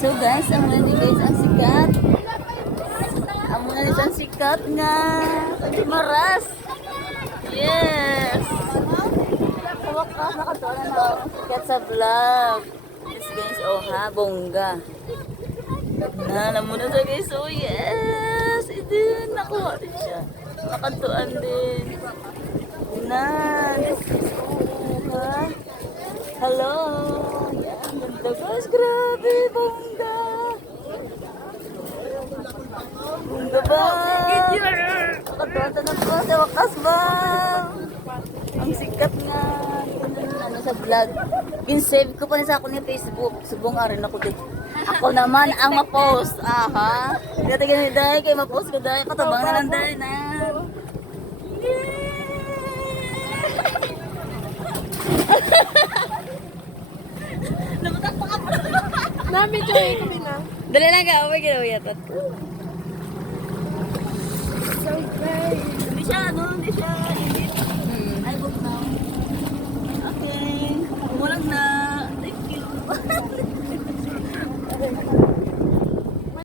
So guys, ang mga ni guys ang sikat. Ang mga ni ang sikat nga. Maras. Yes. Kawakas nakatuwa na ako. Sikat sa vlog. Yes guys, oh ha, bongga. Alam mo na siya guys, oh yes. Idin, nakuha din siya. Nakatuan din. Na, this is oh ha. Hello. Yan, ganda guys, grabe, bongga. Bongga ba? Nakatuan na po sa wakas ba? Ang sikat nga. Ano sa vlog. Pin-save ko pa na sa ako ni Facebook. Subong arin ako dito. Ako naman ang ma-post. Aha. Kaya tignan ni Day. Kaya ma-post ko Day. Katabang na lang Day na. Namutak pa ka pa. Nami, Joy, kami na. Dali lang ka. Okay, ginawa yatot. So great. Hindi siya, ano? Hindi siya.